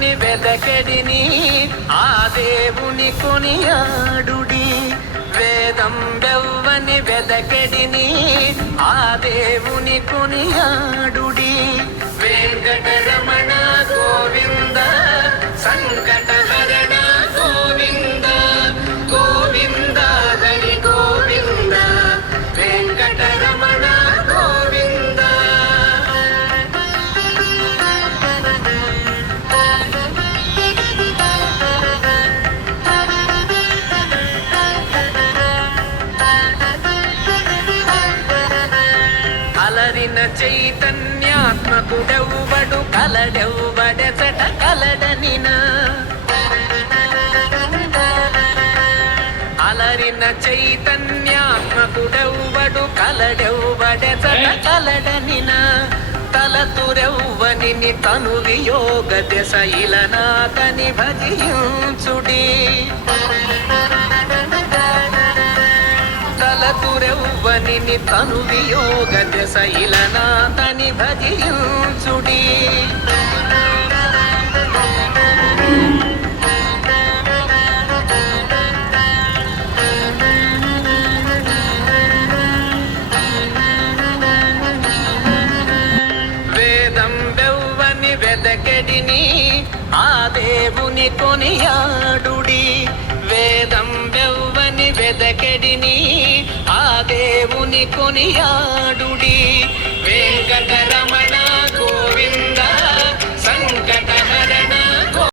బెవ్వని వెదకెడిని ఆ దేవుని కొనియాడుడి. వేదం బెవ్వని వెదకెడిని ఆ దేవుని కొనియాడుడి. వెంకటరమణ గోవింద సంకటహరణ గోవింద గోవింద హరి గోవింద వెంకటరమణ గోవింద. అలరిన చైతన్యాత్మకుడెవ్వడు కలడెవ్వడెసట కలడనిన. అలరిన చైతన్యాత్మకుడెవ్వడు కలడెవ్వడెసట కలడనిన. తలతురెవ్వనిని తను వియోగ దశ ఇలనాతని భజించుడి. తలతురెవ్వనిని తను వియోగ దశ ఇలనాతని భజించుడి. వేదం బెవ్వని వెదకెడిని ఆ దేవుని కొనియాడుడి. వేదం బెవ్వని వెదకెడిని ఆ దేవుని కొనియాడుడి.